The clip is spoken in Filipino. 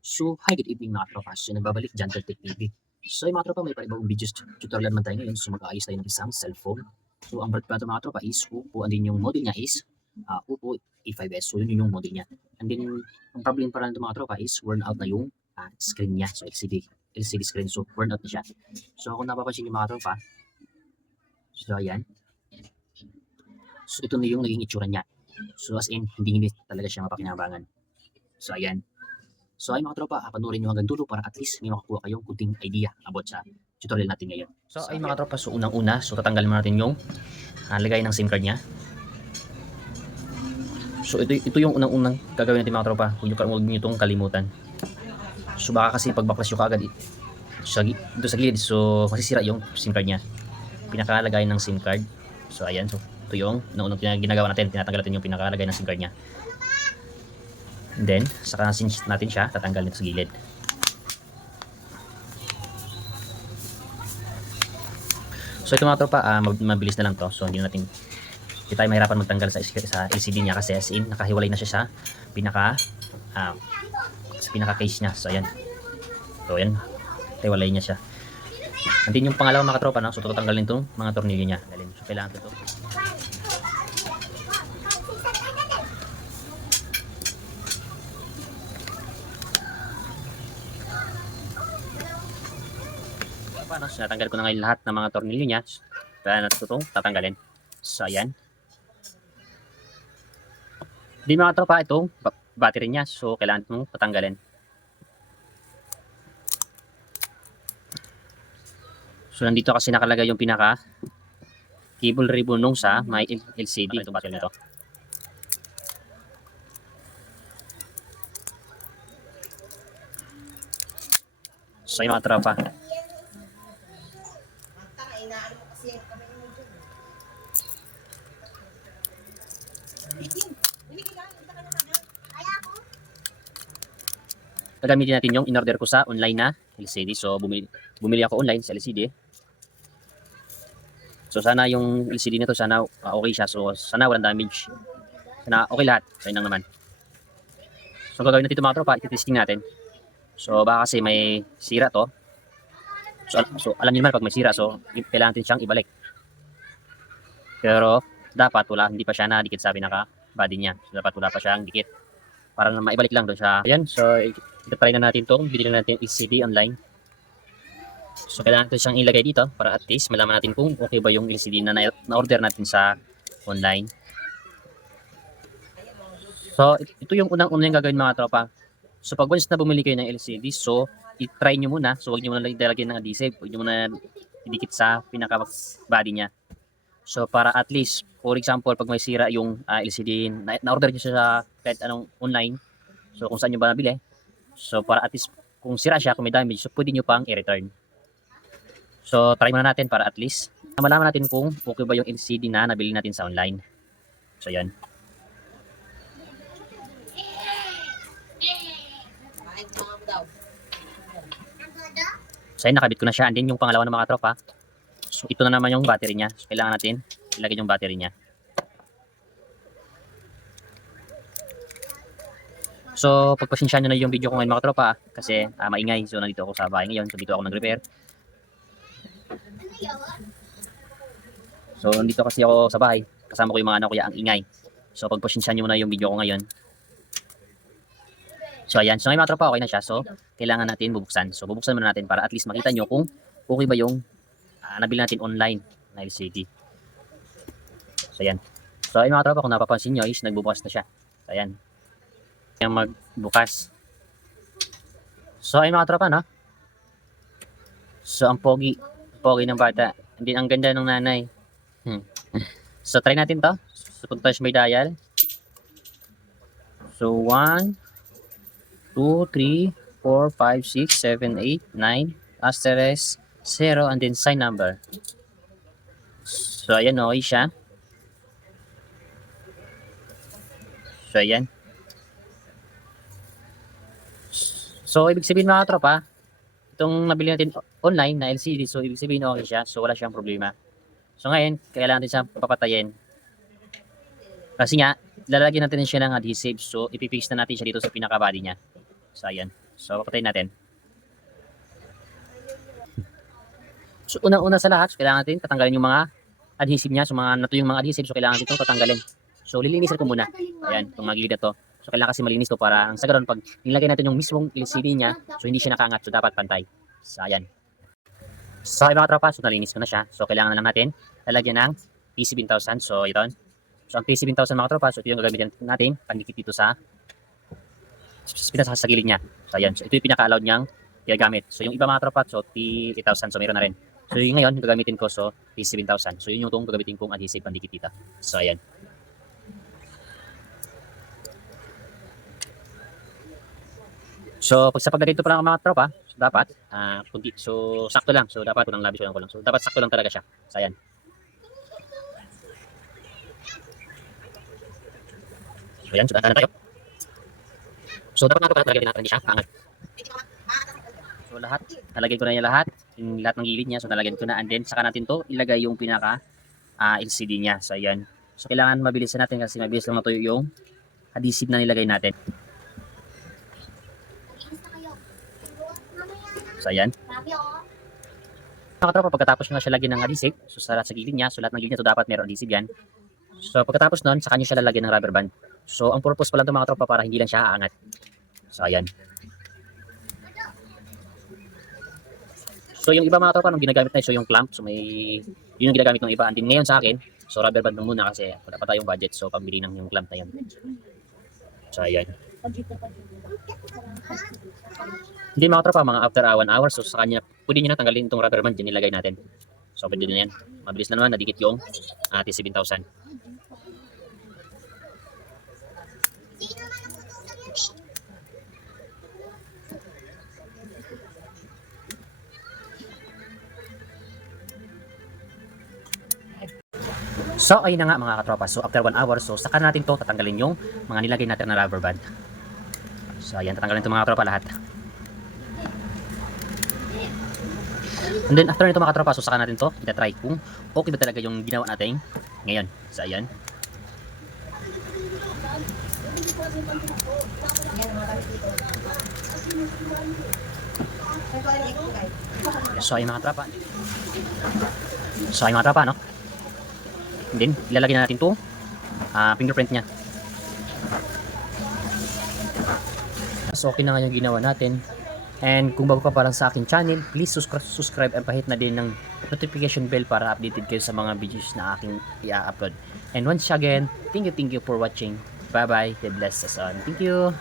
So, hi, good evening mga tropa. So, nagbabalik dyan, Tech TV. So, yung mga tropa, may panibagong videos tutorial naman tayo ngayon. So, mag-aayos tayo ng isang cellphone. So, ang brand pa ito mga tropa is Oppo. And then yung model niya is Oppo A5s. So, yun yung model niya. And then, ang problem pa rin ito mga tropa is worn out na yung screen niya. So, LCD screen. So, worn out na siya. So, kung napapansin niyo mga tropa, so, ayan. So, ito na yung naging itsura niya. So, as in, hindi talaga siya mapakinabangan. So, ayan. So ay mga tropa, panoorin nyo hanggang dulo para at least may makakuha kayong kunting idea about sa tutorial natin ngayon. So ay mga tropa, so unang-una, so tatanggalin mo natin yung lagay ng SIM card niya. So ito yung unang-unang gagawin natin mga tropa, huwag nyo itong kalimutan. So baka kasi pagbaklas nyo kaagad dito sa gilid, so masisira yung SIM card niya. Pinakalagay ng SIM card. So ayan, so ito yung unang ginagawa natin, tinatanggal natin yung pinakalagay ng SIM card niya. And then, saka natin siya, tatanggal nito sa gilid. So ito mga tropa, mabilis na lang to. So hindi tayo mahirapan magtanggal sa LCD niya kasi as in, nakahiwalay na siya sa pinaka case niya. So ayan. So ayan, hiwalay niya siya. And then yung pangalawang mga tropa, no? So tatanggalin itong mga tornilyo niya. So kailangan ito. Paano? So, natanggal ko na ngayon lahat ng mga tornilyo niya. Kaya na itong tatanggalin. So, ayan. Di mga tropa, itong battery niya. So, kailangan itong tatanggalin. So, nandito kasi nakalagay yung pinaka cable ribbon nung sa may LCD. Itong battery nito. So, yung mga tropa. Gagamitin natin yung in-order ko sa online na LCD. So, bumili ako online sa LCD. So, sana yung LCD nito, sana okay siya. So, sana walang damage. Sana okay lahat. So, yun lang naman. So, gagawin natin ito mga tropa. I-testing natin. So, baka kasi may sira to. So alam niyo naman pag may sira, so kailangan natin siyang ibalik. Pero, dapat hindi pa siya nadikit sa pinaka-body niya. So, dapat wala pa siyang dikit. Para na maibalik lang doon siya. Ayan, so ito-try na natin itong binili natin LCD online. So kailangan natin siyang ilagay dito para at least malaman natin kung okay ba yung LCD na na-order natin sa online. So ito yung unang-unang gagawin mga tropa. So pag once na bumili kayo ng LCD, so i-try nyo muna. So huwag nyo muna ilalagay ng adhesive. Huwag nyo muna idikit sa pinaka-body niya. So para at least, for example, pag may sira yung LCD, na-order nyo siya sa kahit anong online, so kung saan nyo ba nabili, so para at least, kung sira siya, kung may damage, so pwede nyo pang i-return. So try muna natin para at least, malaman natin kung okay ba yung LCD na nabili natin sa online. So yan. So yan, nakabit ko na siya. And then yung pangalawa ng mga tropa, so ito na naman yung battery niya. So kailangan natin ilagay yung battery niya. So pagpasensyahan nyo na yung video ko ngayon mga tropa kasi maingay. So nandito ako sa bahay ngayon. So dito ako nag-repair. So nandito kasi ako sa bahay. Kasama ko yung mga anak ko, ang ingay. So pagpasensyahan nyo na yung video ko ngayon. So ayan, so ngayon mga tropa, okay na siya. So kailangan natin bubuksan. So bubuksan muna natin para at least makita nyo kung okay ba yung nabili natin online na LCD. So ayan. So ayun mga tropa, kung napapansin nyo is nagbubukas na siya. So ayan. Yung magbukas. So ayun mga tropa, no? So ang pogi ng bata. And then ang ganda ng nanay. So try natin to. So kung touch may dial. So 1, 2, 3, 4, 5, 6, 7, 8, 9, asterisk, 0, and then sign number. So, ayan, okay siya. So, ayan. So, ibig sabihin mga tropa, itong nabili natin online na LCD, so ibig sabihin okay siya. So, wala siyang problema. So, ngayon, kailangan natin siyang papatayin. Kasi nga, lalagyan natin siya ng adhesive. So, ipipix na natin siya dito sa pinaka-body niya. So, ayan. So, papatayin natin. So, unang-una sa lahat, so, kailangan natin tatanggalin yung mga adhesive niya. So, mga nato yung mga adhesive. So, kailangan natin itong tatanggalin. So, lilinisin ko muna. Ayan, itong mga gilid na to. So, kailangan kasi malinis to para ang sa ganun, pag nilagay natin yung mismong LCD niya, so, hindi siya nakaangat. So, dapat pantay. So, ayan. So, mga tropa, so, nalinis ko na siya. So, kailangan na lang natin lalagyan ng PC1000. So, ito. So, ang PC1000 mga tropa, so, ito yung gagamitin natin pandikit dito sa gilid niya. So, ayan. So, ito yung pinaka-allowed niyang ginagamit. So, yung iba mga tropa, so, T8000. So, meron na rin. So, yung ngayon, yung gagamitin ko, so, T7000. So, yun yung itong gagamitin kong adhesive pandikit dito. So, ayan. So, pag sa pagdating pa lang mga tropa, so, dapat, so, sakto lang. So, dapat, unang labis ko lang. So, dapat sakto lang talaga siya. So, ayan. So, ayan. So, dahan tayo. So, dapat nga ito talaga natin hindi siya kaangat. So, lahat. Nalagay ko na niya lahat. Yung lahat ng gilid niya. So, nalagyan ko na. And then, saka natin to ilagay yung pinaka LCD niya. So, ayan. So, kailangan mabilisan natin kasi mabilis lang matuyo yung adhesive na nilagay natin. So, ayan. Mga tropa, pagkatapos nyo na siya lagyan ng adhesive, so sa gilid niya, so lahat ng gilid niya, so dapat meron adhesive yan. So, pagkatapos nun, saka nyo siya lalagyan ng rubber band. So, ang purpose pa lang ito mga tropa para hindi lang siya aangat. So, ayan. So, yung iba mga tropa, nung ginagamit na so yung clamp, so may, yun yung ginagamit ng iba. And din ngayon sa akin, so rubber band muna kasi wala pa tayong budget, so pambili ng yung clamp na yun. So, ayan. Hindi mga tropa, mga after 1 hour, so sa kanya, pwede nyo na tanggalin itong rubber band, dyan nilagay natin. So, pwede na yan. Mabilis na naman, nadikit yung T7000. So, ayun na nga mga katropa. So, after 1 hour, so saka natin to tatanggalin yung mga nilagay natin na rubber band. So, ayan, tatanggalin ito mga katropa lahat. And then, after nito mga katropa, so saka natin to itatry kung okay ba talaga yung ginawa natin ngayon. So, ayan. So, ayun mga tropa. So, ayun mga tropa, no? And then, ilalagay na natin to fingerprint niya. So, okay na nga yung ginawa natin. And kung bago ka pa lang sa aking channel, please subscribe and pahit na din ng notification bell para updated kayo sa mga videos na aking i-upload. And once again, thank you for watching. Bye-bye. God bless us all. Thank you.